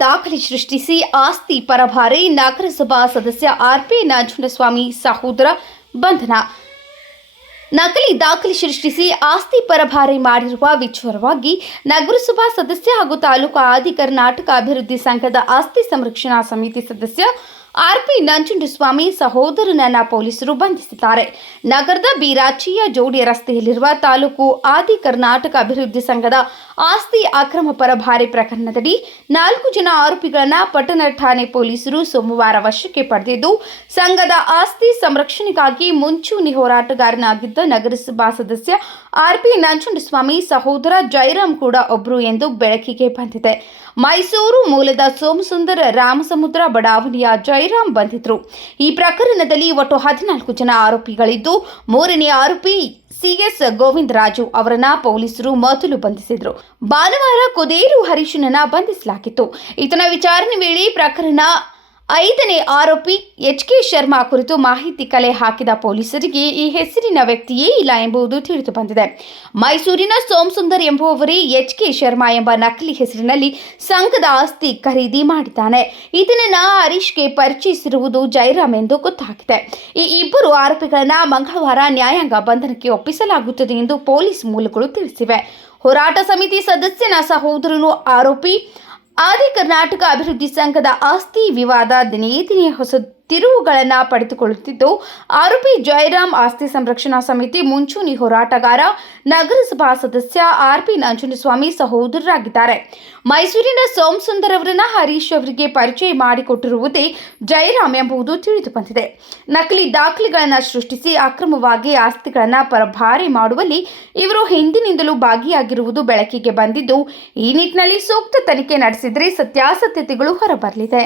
ದಾಖಲೆ ಸೃಷ್ಟಿಸಿ ಆಸ್ತಿ ಪರಭಾರೆ ನಗರಸಭಾ ಸದಸ್ಯ ಆರ್ಪಿ ನಂಜುಂಡಸ್ವಾಮಿ ಸಹೋದರ ಬಂಧನ. ನಕಲಿ ದಾಖಲೆ ಸೃಷ್ಟಿಸಿ ಆಸ್ತಿ ಪರಭಾರೆ ಮಾಡಿರುವ ವಿಚಾರವಾಗಿ ನಗರಸಭಾ ಸದಸ್ಯ ಹಾಗೂ ತಾಲೂಕು ಆದಿ ಕರ್ನಾಟಕ ಅಭಿವೃದ್ಧಿ ಸಂಘದ ಆಸ್ತಿ ಸಂರಕ್ಷಣಾ ಸಮಿತಿ ಸದಸ್ಯ ಆರ್ಪಿ ನಂಜುಂಡಸ್ವಾಮಿ ಸಹೋದರನನ್ನ ಪೊಲೀಸರು ಬಂಧಿಸಿದ್ದಾರೆ. ನಗರದ ಬಿರಾಚಿಯ ಜೋಡಿ ರಸ್ತೆಯಲ್ಲಿರುವ ತಾಲೂಕು ಆದಿ ಕರ್ನಾಟಕ ಅಭಿವೃದ್ಧಿ ಸಂಘದ ಆಸ್ತಿ ಅಕ್ರಮ ಪರಭಾರೆ ಪ್ರಕರಣದಡಿ 4 ಜನ ಆರೋಪಿಗಳನ್ನು ಪಟ್ಟಣ ಠಾಣೆ ಪೊಲೀಸರು ಸೋಮವಾರ ವಶಕ್ಕೆ ಪಡೆದಿದ್ದು, ಸಂಘದ ಆಸ್ತಿ ಸಂರಕ್ಷಣೆಗಾಗಿ ಮುಂಚೂಣಿ ಹೋರಾಟಗಾರನಾಗಿದ್ದ ನಗರಸಭಾ ಸದಸ್ಯ ಆರ್ಪಿ ನಂಜುಂಡಸ್ವಾಮಿ ಸಹೋದರ ಜಯರಾಮ್ ಕೂಡ ಒಬ್ಬರು ಎಂದು ಬೆಳಕಿಗೆ ಬಂದಿದೆ. ಮೈಸೂರು ಮೂಲದ ಸೋಮಸುಂದರ ರಾಮಸಮುದ್ರ ಬಡಾವಣೆಯ ಜಯರಾಮ್ ಬಂಧಿತರು. ಈ ಪ್ರಕರಣದಲ್ಲಿ ಒಟ್ಟು 14 ಜನ ಆರೋಪಿಗಳಿದ್ದು, ಮೂರನೇ ಆರೋಪಿ ಸಿಎಸ್ ಗೋವಿಂದರಾಜು ಅವರನ್ನ ಪೊಲೀಸರು ಮೊದಲು ಬಂಧಿಸಿದರು. ಭಾನುವಾರ ಕುದೇರು ಹರೀಶನನ್ನ ಬಂಧಿಸಲಾಗಿತ್ತು. ಈತನ ವಿಚಾರಣೆ ವೇಳೆ ಪ್ರಕರಣ 5ನೇ ಆರೋಪಿ ಎಚ್.ಕೆ. ಶರ್ಮಾ ಕುರಿತು ಮಾಹಿತಿ ಕಲೆ ಹಾಕಿದ ಪೊಲೀಸರಿಗೆ ಈ ಹೆಸರಿನ ವ್ಯಕ್ತಿಯೇ ಇಲ್ಲ ಎಂಬುದು ತಿಳಿದು ಬಂದಿದೆ. ಮೈಸೂರಿನ ಸೋಮಸುಂದರ್ ಎಂಬುವವರೇ ಎಚ್.ಕೆ. ಶರ್ಮಾ ಎಂಬ ನಕಲಿ ಹೆಸರಿನಲ್ಲಿ ಸಂಘದ ಆಸ್ತಿ ಖರೀದಿ ಮಾಡಿದ್ದಾನೆ. ಇದನ್ನ ಹರೀಶ್ಗೆ ಪರಿಚಯಿಸಿರುವುದು ಜಯರಾಮ್ ಎಂದು ಗೊತ್ತಾಗಿದೆ. ಈ ಇಬ್ಬರು ಆರೋಪಿಗಳನ್ನ ಮಂಗಳವಾರ ನ್ಯಾಯಾಂಗ ಬಂಧನಕ್ಕೆ ಒಪ್ಪಿಸಲಾಗುತ್ತದೆ ಎಂದು ಪೊಲೀಸ್ ಮೂಲಗಳು ತಿಳಿಸಿವೆ. ಹೋರಾಟ ಸಮಿತಿ ಸದಸ್ಯನ ಸಹೋದರನು ಆರೋಪಿ ಆದಿ ಕರ್ನಾಟಕ ಅಭಿವೃದ್ಧಿ ಸಂಘದ ಆಸ್ತಿ ವಿವಾದ ದಿನೇ ದಿನೇ ಹೊಸ ತಿರುವುಗಳನ್ನು ಪಡೆದುಕೊಳ್ಳುತ್ತಿದ್ದು, ಆರೋಪಿ ಜಯರಾಮ್ ಆಸ್ತಿ ಸಂರಕ್ಷಣಾ ಸಮಿತಿ ಮುಂಚೂಣಿ ಹೋರಾಟಗಾರ ನಗರಸಭಾ ಸದಸ್ಯ ಆರ್ಪಿ ನಂಜುಂಡಸ್ವಾಮಿ ಸಹೋದರರಾಗಿದ್ದಾರೆ. ಮೈಸೂರಿನ ಸೋಮಸುಂದರ್ ಅವರನ್ನ ಹರೀಶ್ ಅವರಿಗೆ ಪರಿಚಯ ಮಾಡಿಕೊಟ್ಟಿರುವುದೇ ಜಯರಾಮ್ ಎಂಬುದು ತಿಳಿದು ಬಂದಿದೆ. ನಕಲಿ ದಾಖಲೆಗಳನ್ನು ಸೃಷ್ಟಿಸಿ ಅಕ್ರಮವಾಗಿ ಆಸ್ತಿಗಳನ್ನು ಪರಭಾರೆ ಮಾಡುವಲ್ಲಿ ಇವರು ಹಿಂದಿನಿಂದಲೂ ಭಾಗಿಯಾಗಿರುವುದು ಬೆಳಕಿಗೆ ಬಂದಿದ್ದು, ಈ ನಿಟ್ಟಿನಲ್ಲಿ ಸೂಕ್ತ ತನಿಖೆ ನಡೆಸಿದರೆ ಸತ್ಯಾಸತ್ಯತೆಗಳು ಹೊರಬರಲಿದೆ.